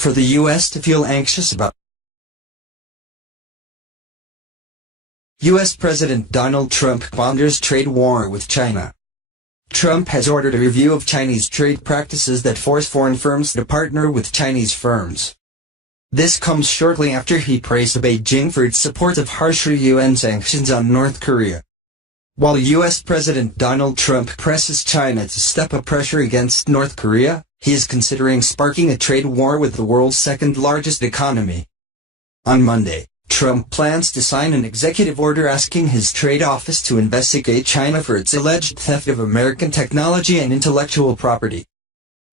for the U.S. to feel anxious about. U.S. President Donald Trump ponders trade war with China. Trump has ordered a review of Chinese trade practices that force foreign firms to partner with Chinese firms. This comes shortly after he praised Beijing for its support of harsher UN sanctions on North Korea. While U.S. President Donald Trump presses China to step up pressure against North Korea, he is considering sparking a trade war with the world's second-largest economy. On Monday, Trump plans to sign an executive order asking his trade office to investigate China for its alleged theft of American technology and intellectual property.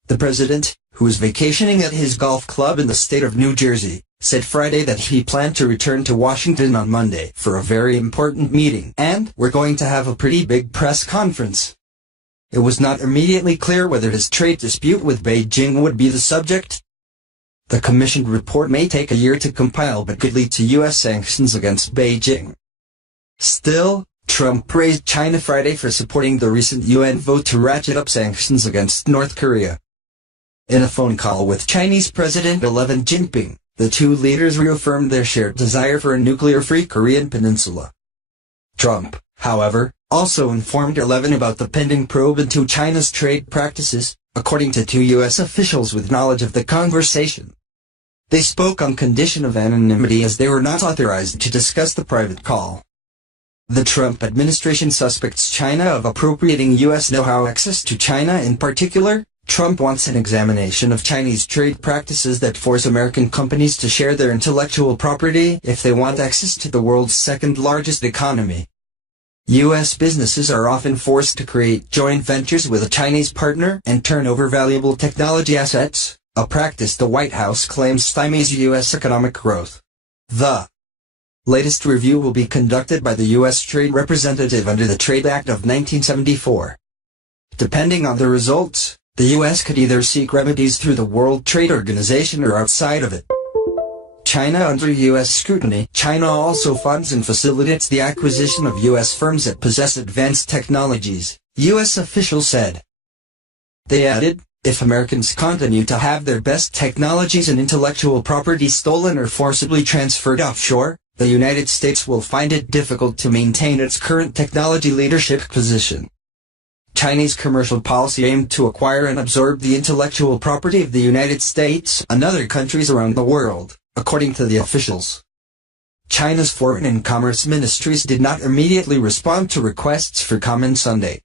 The president, who is vacationing at his golf club in the state of New Jersey, said Friday that he planned to return to Washington on Monday for a very important meeting, and "we're going to have a pretty big press conference." It was not immediately clear whether his trade dispute with Beijing would be the subject. The commissioned report may take a year to compile but could lead to U.S. sanctions against Beijing. Still, Trump praised China Friday for supporting the recent UN vote to ratchet up sanctions against North Korea. In a phone call with Chinese President Xi Jinping, the two leaders reaffirmed their shared desire for a nuclear-free Korean peninsula. Trump, however, also informed Xi about the pending probe into China's trade practices, according to two U.S. officials with knowledge of the conversation. They spoke on condition of anonymity as they were not authorized to discuss the private call. The Trump administration suspects China of appropriating U.S. know-how access to China. In particular, Trump wants an examination of Chinese trade practices that force American companies to share their intellectual property if they want access to the world's second-largest economy. U.S. businesses are often forced to create joint ventures with a Chinese partner and turn over valuable technology assets, a practice the White House claims stymies U.S. economic growth. The latest review will be conducted by the U.S. Trade Representative under the Trade Act of 1974. Depending on the results, the U.S. could either seek remedies through the World Trade Organization or outside of it. China under U.S. scrutiny. China also funds and facilitates the acquisition of U.S. firms that possess advanced technologies, U.S. officials said. They added, if Americans continue to have their best technologies and intellectual property stolen or forcibly transferred offshore, the United States will find it difficult to maintain its current technology leadership position. Chinese commercial policy aimed to acquire and absorb the intellectual property of the United States and other countries around the world, according to the officials. China's Foreign and Commerce ministries did not immediately respond to requests for comment Sunday.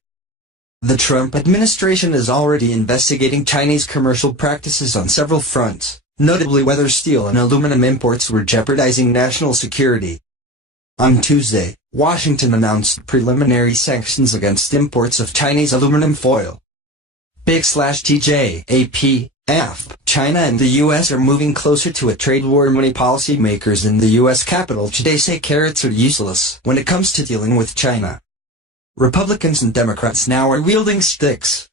The Trump administration is already investigating Chinese commercial practices on several fronts, notably whether steel and aluminum imports were jeopardizing national security. On Tuesday, Washington announced preliminary sanctions against imports of Chinese aluminum foil. Big/TJ, AP, China and the U.S. are moving closer to a trade war. Many policymakers in the U.S. Capitol today say carrots are useless when it comes to dealing with China. Republicans and Democrats now are wielding sticks.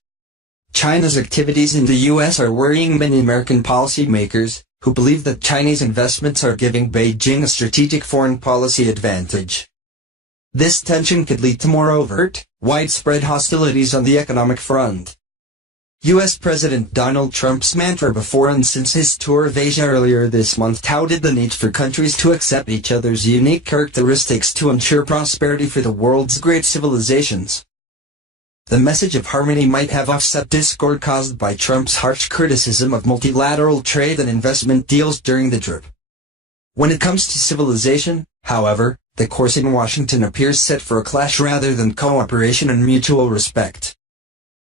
China's activities in the U.S. are worrying many American policymakers, who believe that Chinese investments are giving Beijing a strategic foreign policy advantage. This tension could lead to more overt, widespread hostilities on the economic front. U.S. President Donald Trump's mantra before and since his tour of Asia earlier this month touted the need for countries to accept each other's unique characteristics to ensure prosperity for the world's great civilizations. The message of harmony might have offset discord caused by Trump's harsh criticism of multilateral trade and investment deals during the trip. When it comes to civilization, however, the course in Washington appears set for a clash rather than cooperation and mutual respect.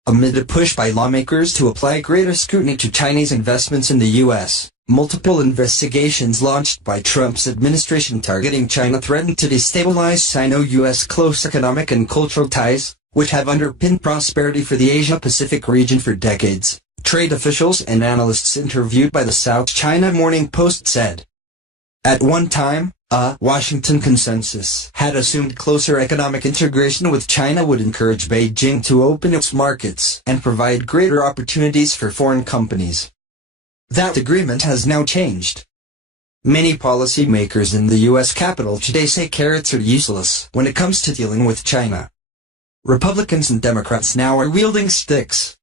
Amid a push by lawmakers to apply greater scrutiny to Chinese investments in the U.S., multiple investigations launched by Trump's administration targeting China threatened to destabilize Sino-U.S. close economic and cultural ties, which have underpinned prosperity for the Asia-Pacific region for decades, trade officials and analysts interviewed by the South China Morning Post said. At one time, a Washington consensus had assumed closer economic integration with China would encourage Beijing to open its markets and provide greater opportunities for foreign companies. That agreement has now changed. Many policymakers in the U.S. Capitol today say carrots are useless when it comes to dealing with China. Republicans and Democrats now are wielding sticks.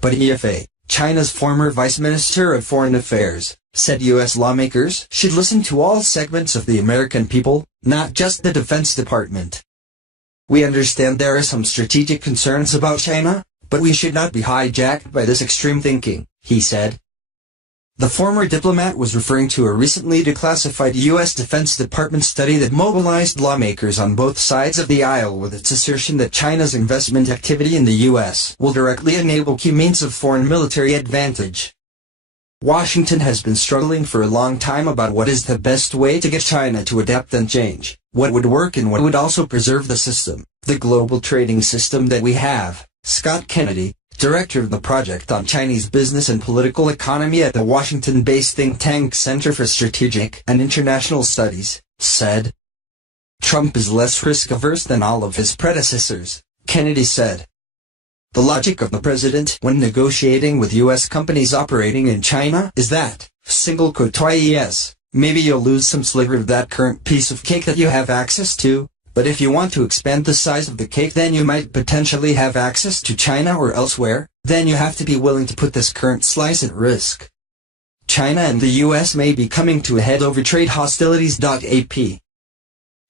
But EFA, China's former Vice Minister of Foreign Affairs, said U.S. lawmakers should listen to all segments of the American people, not just the Defense Department. We understand there are some strategic concerns about China, but we should not be hijacked by this extreme thinking, he said. The former diplomat was referring to a recently declassified U.S. Defense Department study that mobilized lawmakers on both sides of the aisle with its assertion that China's investment activity in the U.S. will directly enable key means of foreign military advantage. Washington has been struggling for a long time about what is the best way to get China to adapt and change, what would work and what would also preserve the system, the global trading system that we have, Scott Kennedy, director of the Project on Chinese Business and Political Economy at the Washington-based think tank Center for Strategic and International Studies, said. Trump is less risk-averse than all of his predecessors, Kennedy said. The logic of the president when negotiating with U.S. companies operating in China is that, yes, maybe you'll lose some sliver of that current piece of cake that you have access to, but if you want to expand the size of the cake then you might potentially have access to China or elsewhere, then you have to be willing to put this current slice at risk. China and the U.S. may be coming to a head over trade hostilities. AP.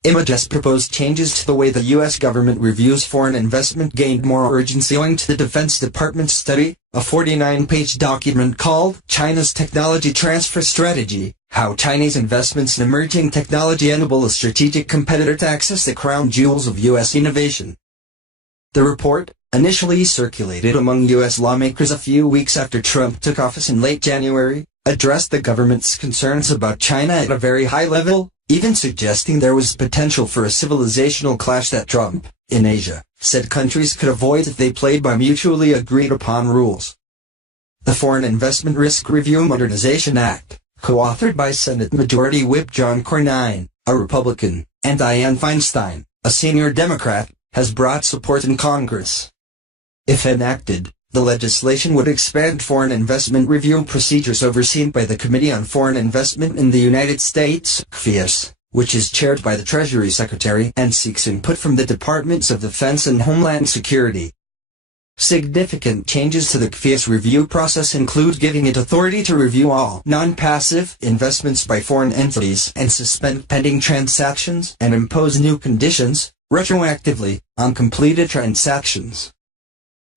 Images proposed changes to the way the U.S. government reviews foreign investment gained more urgency owing to the Defense Department study, a 49-page document called China's Technology Transfer Strategy, How Chinese Investments in Emerging Technology Enable a Strategic Competitor to Access the Crown Jewels of U.S. Innovation. The report, initially circulated among U.S. lawmakers a few weeks after Trump took office in late January, addressed the government's concerns about China at a very high level, even suggesting there was potential for a civilizational clash that Trump, in Asia, said countries could avoid if they played by mutually agreed-upon rules. The Foreign Investment Risk Review Modernization Act, co-authored by Senate Majority Whip John Cornyn, a Republican, and Dianne Feinstein, a senior Democrat, has brought support in Congress. If enacted, the legislation would expand foreign investment review procedures overseen by the Committee on Foreign Investment in the United States, CFIUS, which is chaired by the Treasury Secretary and seeks input from the Departments of Defense and Homeland Security. Significant changes to the CFIUS review process include giving it authority to review all non-passive investments by foreign entities and suspend pending transactions and impose new conditions, retroactively, on completed transactions.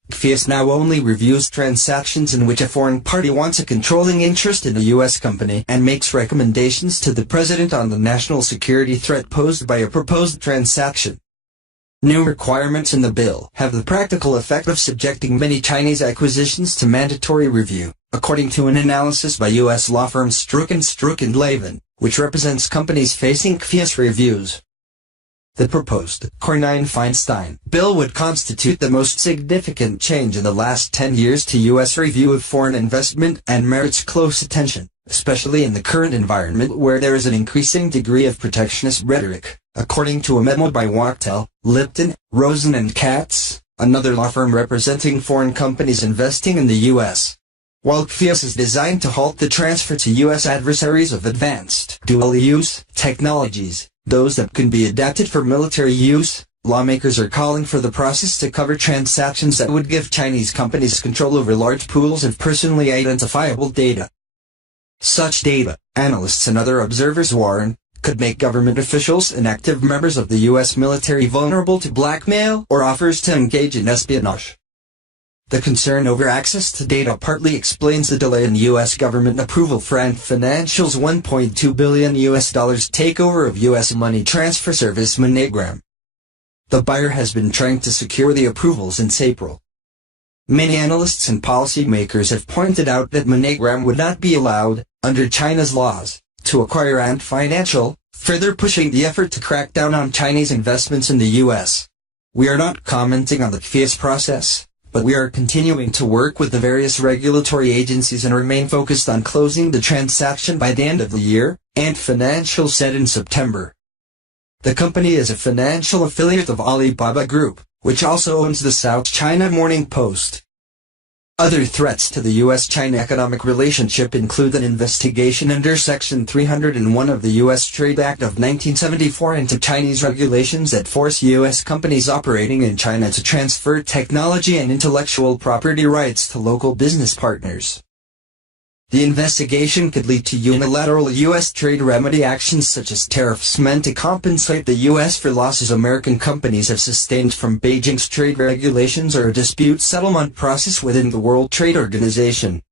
CFIUS now only reviews transactions in which a foreign party wants a controlling interest in a U.S. company and makes recommendations to the president on the national security threat posed by a proposed transaction. New requirements in the bill have the practical effect of subjecting many Chinese acquisitions to mandatory review, according to an analysis by U.S. law firm Strucken & Levin, which represents companies facing CFIUS reviews. The proposed Cornyn-Feinstein bill would constitute the most significant change in the last 10 years to U.S. review of foreign investment and merits close attention, especially in the current environment where there is an increasing degree of protectionist rhetoric, according to a memo by Wachtell, Lipton, Rosen and Katz, another law firm representing foreign companies investing in the U.S. While CFIUS is designed to halt the transfer to U.S. adversaries of advanced dual-use technologies, those that can be adapted for military use, lawmakers are calling for the process to cover transactions that would give Chinese companies control over large pools of personally identifiable data. Such data, analysts and other observers warn, could make government officials and active members of the U.S. military vulnerable to blackmail or offers to engage in espionage. The concern over access to data partly explains the delay in U.S. government approval for Ant Financial's $1.2 billion takeover of U.S. money transfer service MoneyGram. The buyer has been trying to secure the approval since April. Many analysts and policymakers have pointed out that MoneyGram would not be allowed, under China's laws, to acquire Ant Financial, further pushing the effort to crack down on Chinese investments in the U.S. We are not commenting on the CFIUS process, but we are continuing to work with the various regulatory agencies and remain focused on closing the transaction by the end of the year, Ant Financial said in September. The company is a financial affiliate of Alibaba Group, which also owns the South China Morning Post. Other threats to the U.S.-China economic relationship include an investigation under Section 301 of the U.S. Trade Act of 1974 into Chinese regulations that force U.S. companies operating in China to transfer technology and intellectual property rights to local business partners. The investigation could lead to unilateral U.S. trade remedy actions such as tariffs meant to compensate the U.S. for losses American companies have sustained from Beijing's trade regulations or a dispute settlement process within the World Trade Organization.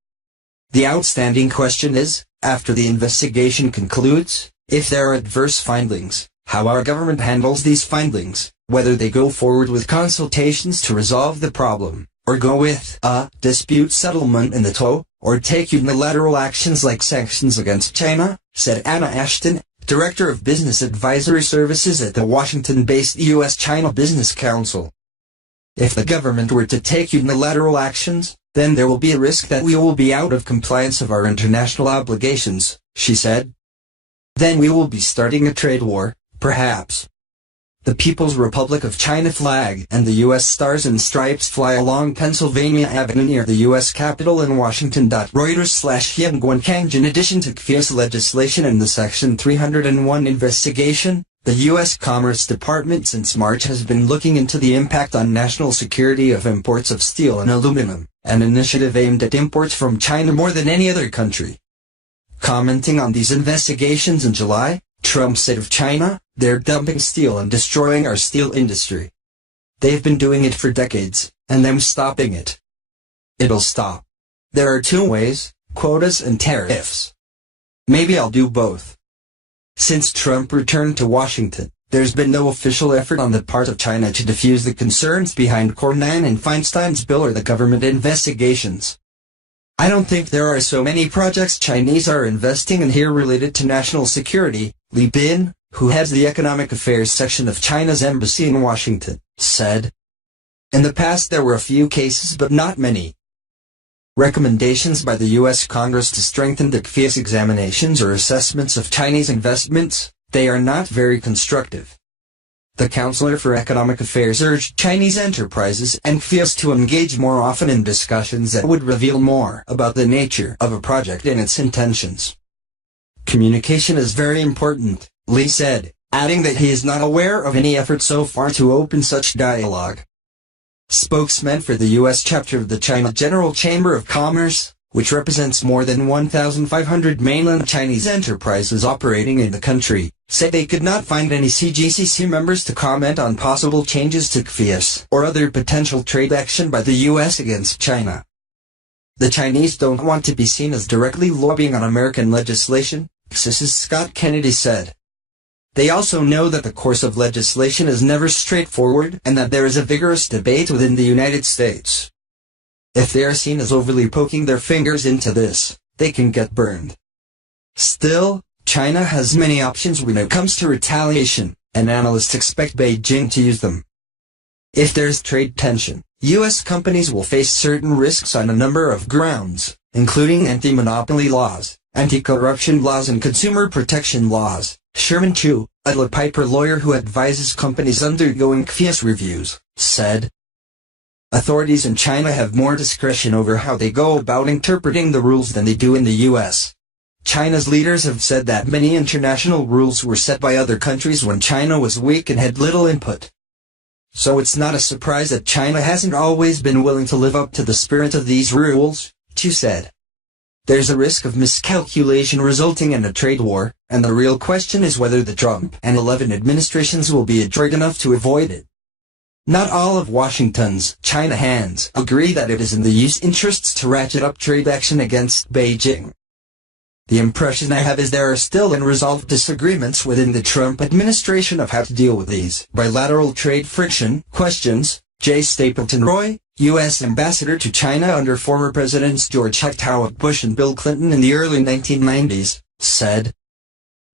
The outstanding question is, after the investigation concludes, if there are adverse findings, how our government handles these findings, whether they go forward with consultations to resolve the problem, or go with a dispute settlement in the tow, or take unilateral actions like sanctions against China, said Anna Ashton, Director of Business Advisory Services at the Washington-based U.S.-China Business Council. If the government were to take unilateral actions, then there will be a risk that we will be out of compliance of our international obligations, she said. Then we will be starting a trade war, perhaps. The People's Republic of China flag and the U.S. Stars and Stripes fly along Pennsylvania Avenue near the U.S. Capitol in Washington. Reuters/Hianguankang. In addition to CFIUS legislation and the Section 301 investigation, the U.S. Commerce Department since March has been looking into the impact on national security of imports of steel and aluminum, an initiative aimed at imports from China more than any other country. Commenting on these investigations in July, Trump said of China, "They're dumping steel and destroying our steel industry. They've been doing it for decades, and them stopping it. It'll stop. There are two ways, quotas and tariffs. Maybe I'll do both." Since Trump returned to Washington, there's been no official effort on the part of China to defuse the concerns behind Cornyn and Feinstein's bill or the government investigations. "I don't think there are so many projects Chinese are investing in here related to national security," Li Bin, who heads the Economic Affairs section of China's embassy in Washington, said. In the past there were a few cases but not many. Recommendations by the U.S. Congress to strengthen the CFIUS examinations or assessments of Chinese investments, they are not very constructive. The Counselor for Economic Affairs urged Chinese enterprises and CFIUS to engage more often in discussions that would reveal more about the nature of a project and its intentions. "Communication is very important," Li said, adding that he is not aware of any effort so far to open such dialogue. Spokesman for the U.S. chapter of the China General Chamber of Commerce, which represents more than 1,500 mainland Chinese enterprises operating in the country, said they could not find any CGCC members to comment on possible changes to CFIUS or other potential trade action by the U.S. against China. The Chinese don't want to be seen as directly lobbying on American legislation, CSIS's Scott Kennedy said. They also know that the course of legislation is never straightforward and that there is a vigorous debate within the United States. If they are seen as overly poking their fingers into this, they can get burned. Still, China has many options when it comes to retaliation, and analysts expect Beijing to use them. If there's trade tension, U.S. companies will face certain risks on a number of grounds, including anti-monopoly laws, anti-corruption laws and consumer protection laws, Sherman Chu, a La Piper lawyer who advises companies undergoing CFIUS reviews, said. Authorities in China have more discretion over how they go about interpreting the rules than they do in the U.S. China's leaders have said that many international rules were set by other countries when China was weak and had little input. So it's not a surprise that China hasn't always been willing to live up to the spirit of these rules, Chu said. There's a risk of miscalculation resulting in a trade war, and the real question is whether the Trump and 11 administrations will be adroit enough to avoid it. Not all of Washington's China hands agree that it is in the U.S. interests to ratchet up trade action against Beijing. The impression I have is there are still unresolved disagreements within the Trump administration of how to deal with these bilateral trade friction questions, J. Stapleton Roy, U.S. Ambassador to China under former Presidents George H. Bush and Bill Clinton in the early 1990s, said.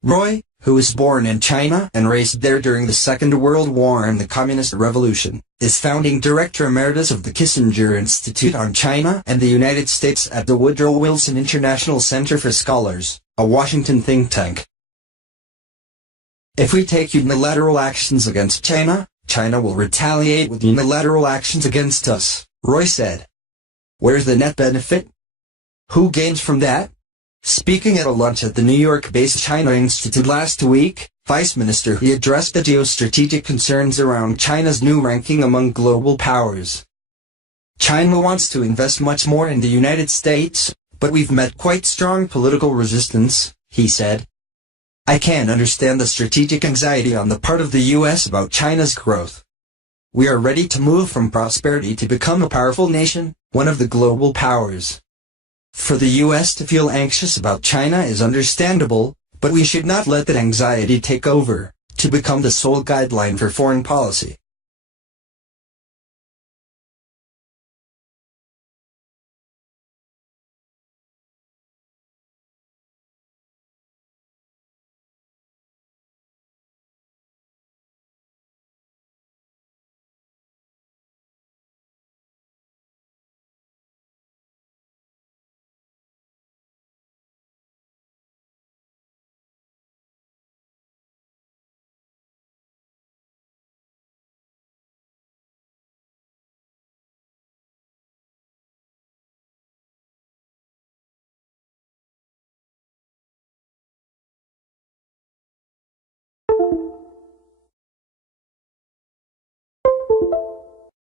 Roy, who was born in China and raised there during the Second World War and the Communist Revolution, is founding Director Emeritus of the Kissinger Institute on China and the United States at the Woodrow Wilson International Center for Scholars, a Washington think tank. If we take unilateral actions against China, China will retaliate with unilateral actions against us, Roy said. Where's the net benefit? Who gains from that? Speaking at a lunch at the New York-based China Institute last week, Vice Minister He addressed the geostrategic concerns around China's new ranking among global powers. China wants to invest much more in the United States, but we've met quite strong political resistance, he said. I can understand the strategic anxiety on the part of the U.S. about China's growth. We are ready to move from prosperity to become a powerful nation, one of the global powers. For the U.S. to feel anxious about China is understandable, but we should not let that anxiety take over, to become the sole guideline for foreign policy.